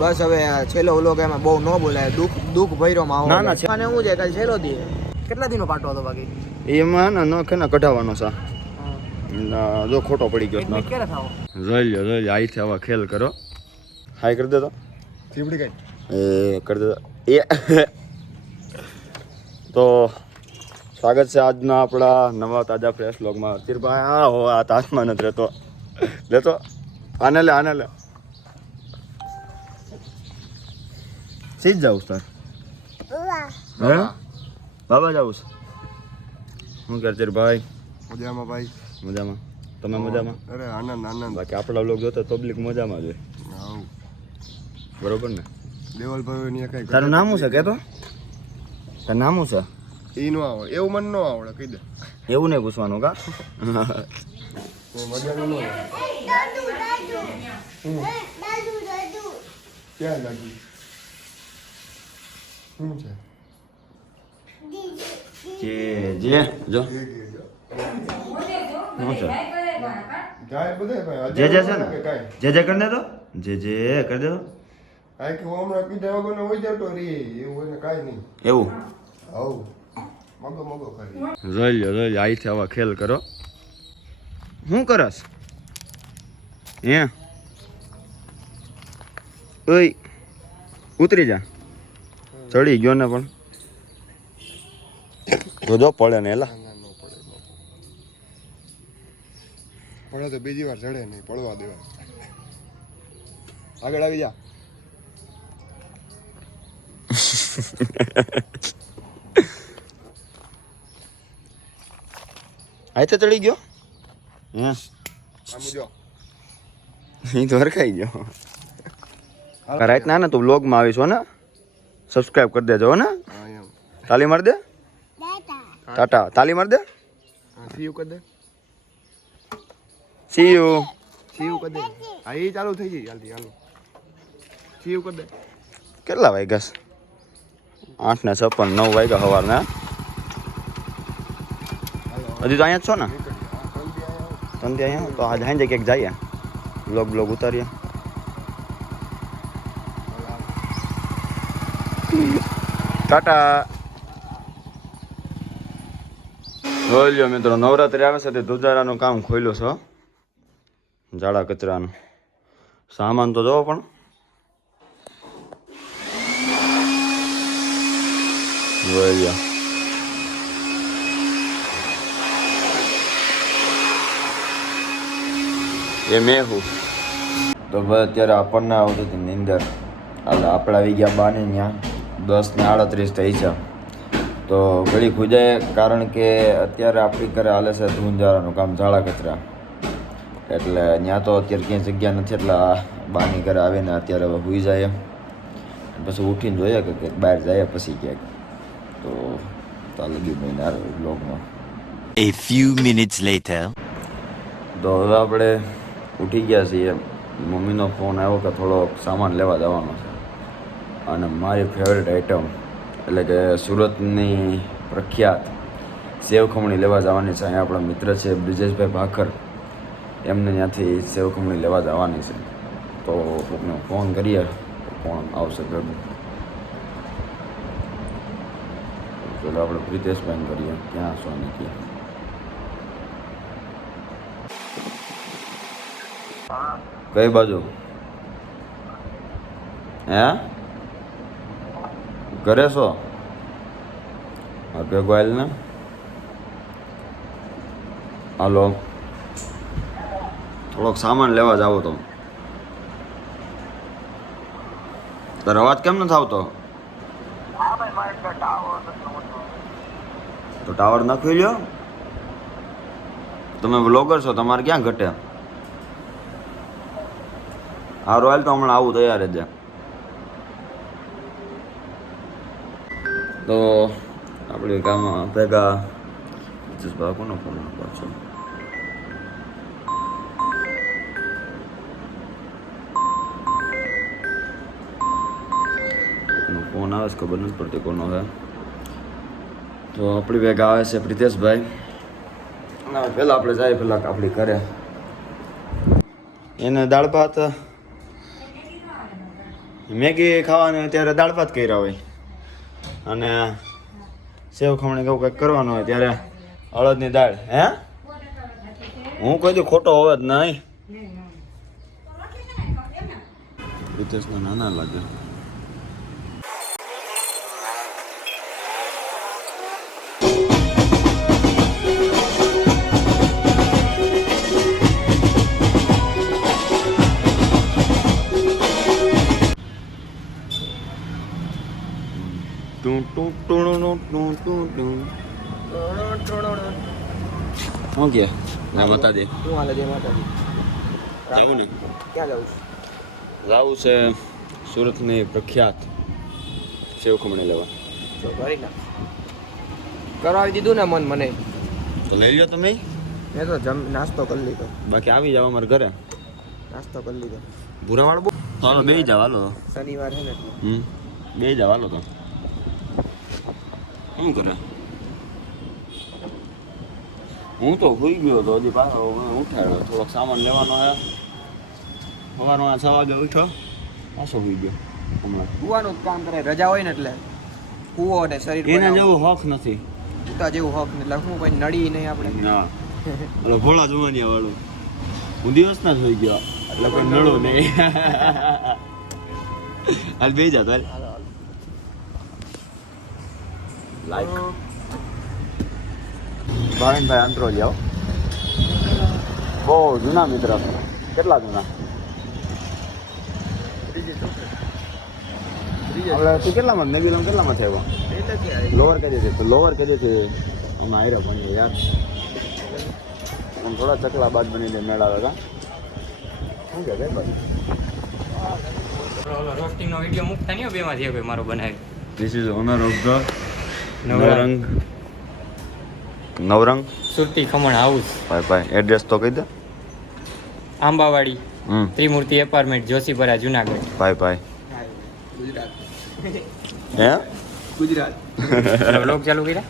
બસ હવે છેલ્લો વ્લોગ એમાં બહુ ન બોલાય, દુઃખ ભર્યો માહોલ. ના ના અને હું છે કાલ છેલ્લો દી કેટલા દિનો પાટો હતો બાકી એમાં ને નખ ને કઢાવવાનો છે. જો ખોટો પડી ગયો ક્યારે થાવ જોઈ લો આઈથી આવા ખેલ કરો. હાય કરી દે તો ચીપડી કઈ એ કરી દે એ તો સ્વાગત છે આજના આપણા નવા તાજા ફ્રેશ વ્લોગમાં. તીરભાઈ હા હો આ તાજમાં નથી રહેતો, લેતો આને લે સીધ જાઉં તાર હે બાબા જાઉં શું કરે તીરભાઈ? મજામાં ભાઈ, મજામાં. તમે મજામાં? અરે આનંદ. બાકી આપણા વ્લોગ જોતા પબ્લિક મજામાં જ હોય, બરોબર ને? લેવલ ભાઈ ની કઈ તારું નામ શું છે કે તો? તારું નામ શું છે? ઈ નો આવડે, એવું મને નો આવડે, કહી દે. એવું નહીં પૂછવાનું કા? મજાનું નો ક્યાં લાગી શું છે જે જો શું છે? ગાય બધે ભાઈ જે છે ને જે કરી દે તો જે કરી દે તો આ કે હમણાં કીધા વગર હોય જાવ તો રે એવું હોય ને કાંઈ નહીં એવું આવું મગો કરી જોઈ લો આઈથી આવા ખેલ કરો. શું કરસ હે? ઓય ઉતરી જા, ચડી ગયો ને પણ જો પડે ને એલા પડે તો બીજી વાર ચડે નહીં, પડવા દેવા. આગળ આવી જા. આઈ તો ચડી ગયો હે? આમ જો એ તો હરખાઈ ગયો. રાઈટ ના ને તું વ્લોગમાં આવીશું ને, સબસ્ક્રાઇબ કરી દેજો ને. હા એમ તાલી માર દે, ટાટા તાલી માર દે. હા સીયુ કર દે, સીયુ કર દે. હા એ ચાલુ થઈ ગઈ જલ્દી, હાલો સીયુ કર દે. કેટલા વાગ્યા? 8:56 9 વાગ્યા સવારના. હજી તો અહીંયા જ છો ને? તંદી અહીંયા તો આજ સાંજે ક્યાંક જઈએ, બ્લોગ ઉતારીએ. ટાટા. જોઈ મિત્રો નવરાત્રી આવે છે તે ધુજારાનું કામ ખોલ્યું છે, ઝાડા કચરાનું સામાન તો જોવો પણ જોઈ એ મેહું તો ભાઈ અત્યારે આપણને આવતી હતી નીંદર, એટલે આપણે આવી ગયા બાને ત્યાં 10:38 થઈ છે. તો ઘડી ખુજાય, કારણ કે અત્યારે આપણી ઘરે હાલે છે ધુંજારાનું કામ, ઝાડા કચરા, એટલે ત્યાં તો અત્યારે ક્યાંય જગ્યા નથી, એટલે બાની ઘરે આવીને અત્યારે હવે સુઈ જાય, પછી ઉઠીને જોઈએ કે બહાર જાય પછી ક્યાંક. તો ચાલે ગયું ભાઈ બ્લોગમાં. A few minutes later. તો હવે આપણે ઉઠી ગયા છીએ. મમ્મીનો ફોન આવ્યો કે થોડોક સામાન લેવા જવાનો છે, અને મારી ફેવરેટ આઈટમ એટલે કે સુરતની પ્રખ્યાત સેવ ખમણી લેવા જવાની છે. અહીંયા આપણા મિત્ર છે બ્રિજેશભાઈ ભાખર, એમને ત્યાંથી સેવ ખમણી લેવા જવાની છે. તો કોકને ફોન કરીએ, ફોન આવશે ભેગું. ચાલો આપણે પ્રિતેશભાઈને કરીએ, ક્યાં છો નીકળીએ. કઈ બાજુ હે? ઘરે છો? હા ભેગો આવેલ ને. હાલો થોડોક સામાન લેવા જાવ તો. તારો અવાજ કેમ નથી આવતો? તો ટાવર નાખી લ્યો. તમે વ્લોગર છો, તમારે ક્યાં ઘટે? હા રોયલ તો હમણાં આવું તૈયાર જ. તો આપણે કામ ભેગા કોનો ફોન પાછો ફોન આવે છે, ખબર નથી પડતી કોનો છે. તો આપણી ભેગા આવે છે પ્રિતેશભાઈ. પહેલાં આપણે જાય પહેલાં આપણી ઘરે. એને દાળ ભાત મેગી ખાવાનું ત્યારે દાળ ભાત કર્યા હોય અને સેવ ખમણી કેવું કંઈક કરવાનું હોય ત્યારે અડદની દાળ. હે હું કોઈ દી ખોટો હોવે જ નહીં. રિતેશના નાના લાગે. શું કે બતા દે. શું હાલે છે માતાજી? જવું ને ક્યાં જવું જવું છે સુરતની પ્રખ્યાત સેવ ખમણી લેવા. છે? કરી નાખ. કરાવી દીધું ને મન મને. તો લઈ લ્યો તમે. મેં તો નાસ્તો કરી લીધો. બાકી આવી જાવ અમારા ઘરે. નાસ્તો કરી લીધો. ભૂરાવાળ બહુ ચાલો બે જાવ હાલો. શનિવાર છે ને. બે જાવ હાલો. તો શું કરે? હું તો હોઈ ગયો તો હજી પાછો ઉઠાડ્યો. થોડોક સામાન લેવાનો હે. સવારમાં 6 વાગે ઉઠ્યો પાછો હોઈ ગયો. હમણાં કુવાનું જ કામ કરે. રજા હોય ને એટલે કુવો ને શરીર એના જેવું હક નથી. કૂતા જેવું હક ને એટલે હું કોઈ નડી નહીં આપણે. ના ઓલો ભોળા જુવાનિયા વાળું. હું દિવસના જ હોઈ ગયો એટલે કોઈ નડું નહીં. હાલ બે જા તારે લાઈક ભાવિનભાઈ અંતરો જાઓ. બહુ જૂના મિત્ર. કેટલા જૂના? આપણે તું કેટલામાં નવીલમ કેટલામાં થયો? લોવર કરી દે. તો લોવર કરી દે. અમે આયરા ભણીએ યાર. આમ થોડા ચકલા બાદ બની દે મેળાવે કા. શું કે ભાઈ? રોસ્ટિંગનો વિડીયો મૂકતા નહીં બેમાંથી કોઈ મારો બનાવી. This is honour of the Navrang Surti khaman house. ભાઈ એડ્રેસ તો કહી દે. આંબાવાડી ત્રિમૂર્તિ એપાર્ટમેન્ટ જોશીપરા જુનાગઢ. ભાઈ ગુજરાત. હે ગુજરાત. બ્લોગ ચાલુ કર્યા?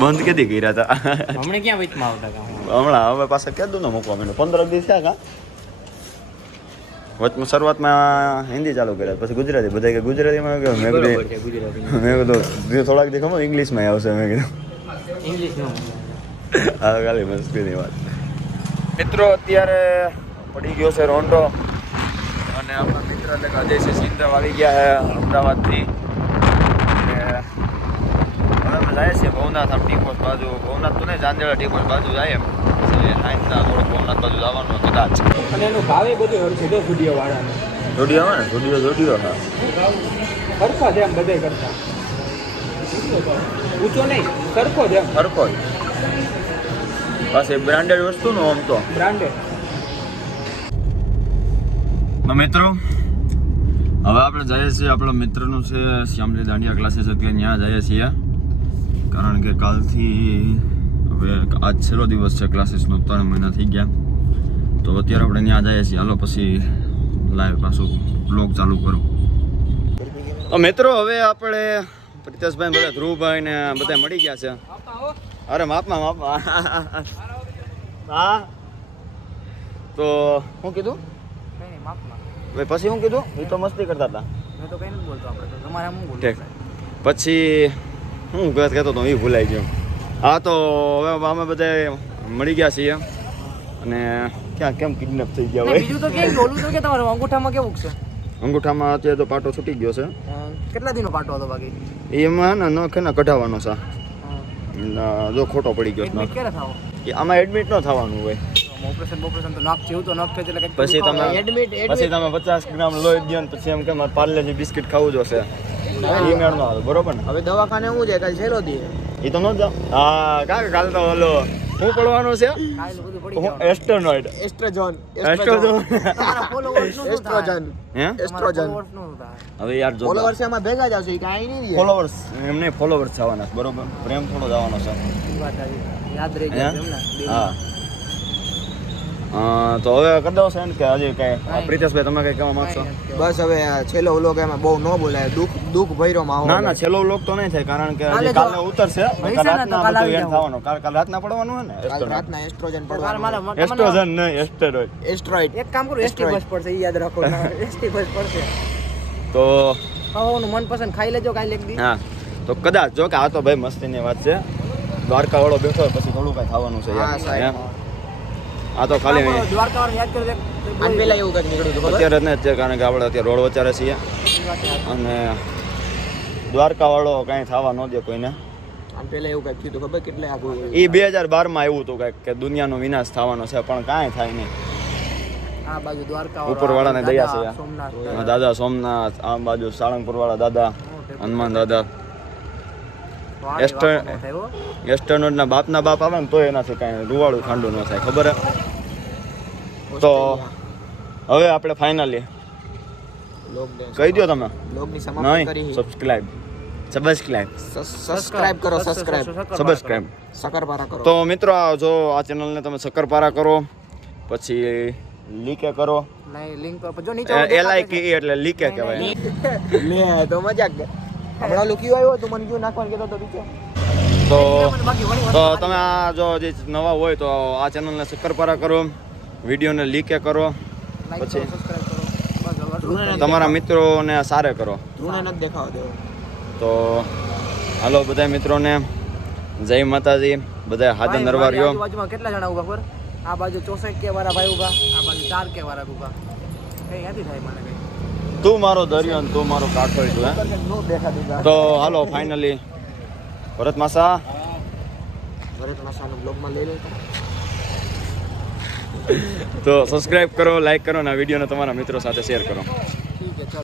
બંધ કેદી કર્યા હતા? હમણાં ક્યાં વચમાં આવતા હતા? હમણાં હવે પાછા કીધું ને મૂકવા માંડ્યું. 15 દિવસ થયા કા. વચમાં શરૂઆતમાં હિન્દી ચાલુ કર્યા પછી ગુજરાતી. બધા કે ગુજરાતીમાં મેં બરોબર કીધું છે ગુજરાતી. મેં કીધું થોડાક દી ખબર ઇંગ્લિશમાં આવશે. મેં કીધું ઇંગ્લિશ નો હા ખાલી મસ્તીની વાત. મિત્રો અત્યારે પડી ગયો છે રોંઢો અને આપણા મિત્ર એટલે કે અજય સિંધવ આવી ગયા છે અમદાવાદથી. અને હવે અમે જાય છે ભવનાથ આમ ટીપોસ બાજુ. ભવનાથ તો નહીં ચાંદેડા ટીપોસ બાજુ જાય. પછી સાઈડના થોડુંક ભવનાથ બાજુ જવાનું કદાચ. અને એનું ભાવે બધું હરખું છે સ્ટુડિયો વાળાને. જોડિયો આવે ને જોડિયો હા. સરખા છે એમ બધે કરતા. ઊંચો નહીં સરખો છે એમ. સરખો જ. પાછી બ્રાન્ડેડ વસ્તુનો આમ તો બ્રાન્ડેડ. મિત્રો હવે આપણે જઈએ છીએ આપણા મિત્રનું છે શ્યામલી દાંડિયા ક્લાસીસ અત્યારે ત્યાં જઈએ છીએ. કારણ કે કાલથી હવે આજ છેલ્લો દિવસ છે ક્લાસીસનો. 3 મહિના થઈ ગયા તો અત્યારે આપણે ત્યાં જઈએ છીએ. હાલો પછી લાઈવ પાછું બ્લોગ ચાલુ કરું. તો મિત્રો હવે આપણે પ્રિતેશભાઈ બધા ધ્રુવભાઈ ને બધા મળી ગયા છે. અરે માપમાં હા. તો શું કીધું ભાઈ? પછી શું કીધું? એ તો મસ્તી કરતા હતા. મેં તો કઈ નથી બોલતો. આપણે તો તમારે હું બોલું. ઠીક. પછી હું કહેતો હતો એ ભૂલાઈ ગયો. હા તો હવે અમે બધા મળી ગયા છીએ અને કેમ કિડનેપ થઈ ગયા હોય. બીજું તો કેમ બોલું તો કે તમારા અંગૂઠામાં કેવું છે? અંગૂઠામાં અત્યારે તો પાટો છૂટી ગયો છે. કેટલા દિનનો પાટો હતો બાકી? એમાં ને નખ ને કઢાવવાનો છે. જો ખોટો પડી ગયો એડમિટ ક્યારે થાવ? આમાં એડમિટ ન થવાનું હોય. ઓપરેશન તો નાક જેવું તો નાક છે એટલે કંઈક પછી તમે એડમિટ પછી તમે 50 ગ્રામ લોહી દો ને પછી એમ કે મારે પાર્લેજી બિસ્કિટ ખાવું જોશે. એ મેળ નો આવે બરોબર ને? હવે દવાખાને શું છે? કાલ છેલ્લો દી એ તો ન જાવ. હા કાકા કાલ તો ઓલો શું પડવાનું છે? કાલ બધું પડી હું એસ્ટોનોઇડ. એસ્ટ્રોજન. તમારા ફોલોવર્સ નું એસ્ટ્રોજન. હે એસ્ટ્રોજન. હવે યાર જો ફોલોવર્સ એમાં ભેગા જ આવશે કાઈ નહીં રે. ફોલોવર્સ એમને ફોલોવર્સ થવાના છે બરોબર. પ્રેમ થોડો જવાનો છે. યાદ રહી ગયું એમ ને? હા તો હવે કરી દો છે ને કે હજી કઈ પ્રિતેશભાઈ તમે કઈ કહેવા માંગશો? બસ હવે છેલ્લો વ્લોગ એમાં બહુ ન બોલાય. દુઃખ ભર્યો માહોલ. ના છેલ્લો વ્લોગ તો નહીં થાય કારણ કે કાલે હજી કાલે ઉતરશે. હશે ને તો રાતના કાલે બધું આવી એન્ડ થવાનું. કાલ રાતના પડવાનું હોય ને કાલ રાતના એસ્ટ્રોજન પડવાનું. એસ્ટ્રોજન નહીં એસ્ટેરોઇડ. એસ્ટ્રોઇડ. એક કામ કરું એસટી બસ પડશે ઈ યાદ રાખો. એસટી બસ પડશે. તો ખાવાનું મનપસંદ ખાઈ લેજો કાલે એક દી. હા તો કદાચ જો કે આ તો ભાઈ મસ્તીની વાત છે, દ્વારકા વાળો બેઠો હોય પછી થોડું કાંઈ ખાવાનું છે હા, સાહેબ. યાર. આ તો ખાલી દ્વારકા વાળા યાદ કરી આજ પેલા એવું કંઈક નીકળ્યું હતું ખબર? અત્યારે જ નથી, કારણ કે આપણે અત્યારે રોડ વચારે છીએ અને દ્વારકા વાળો કાંઈ થવા ન દે કોઈને. આમ પેલા એવું કંઈક થયું હતું ખબર? કેટલે આગળ એ 2012માં આવ્યું હતું કાંઈક કે દુનિયાનો વિનાશ થવાનો છે, પણ કાંઈ થાય નહીં. આ બાજુ દ્વારકા ઉપરવાળાને દયા છે યાર. સોમનાથ દાદા સોમનાથ, આ બાજુ સાળંગપુર વાળા દાદા, હનુમાન દાદા, એસ્ટર્નોડના બાપના બાપ આવે ને તો એનાથી કાંઈ રૂવાળું ઠંડુ ન થાય, ખબર હે? તો હવે આપણે ફાઇનલી કહી દો તમે. બ્લોગની સમાપ્તિ કરી. નહીં, સબસ્ક્રાઇબ સબસ્ક્રાઇબ કરો, સબસ્ક્રાઇબ. શકરપારા કરો. તો મિત્રો જો આ ચેનલને તમે શકરપારા કરો, પછી લીકે કરો. નહીં લિંક પર જો નીચે LIKE એટલે લીકે કહેવાય. લે તો મજાક કે હમણાં લુક્યું આવ્યો તો મને કયું નાખવાનું કહેતો તો નીચે. તો તમે આ જો જે નવા હોય તો આ ચેનલને શકરપારા કરો, વિડીયોને લીકે કરો, પછી તમારા મિત્રોને સારે કરો. ધ્રુવને નથી દેખાવા દેવો. તો હાલો બધા મિત્રોને જય માતાજી. બધા હાજર નરવારીઓ. આજુબાજુમાં કેટલા જણા ઉભા ખબર? આ બાજુ 64K વાળા ભાઈ ઉભા, આ બાજુ 4K વાળા ઉભા. કઈ યાદ થાય મને કઈ. તું મારો દરિયો ને તું મારો કાંઠો તું હે. નો દેખાતી જા. તો હાલો ફાઇનલી ભરત માસા ભરત માસાનો બ્લોગમાં લઈ લે. તો સબસ્ક્રાઇબ કરો, લાઈક કરો અને આ વિડીયોને તમારા મિત્રો સાથે શેર કરો.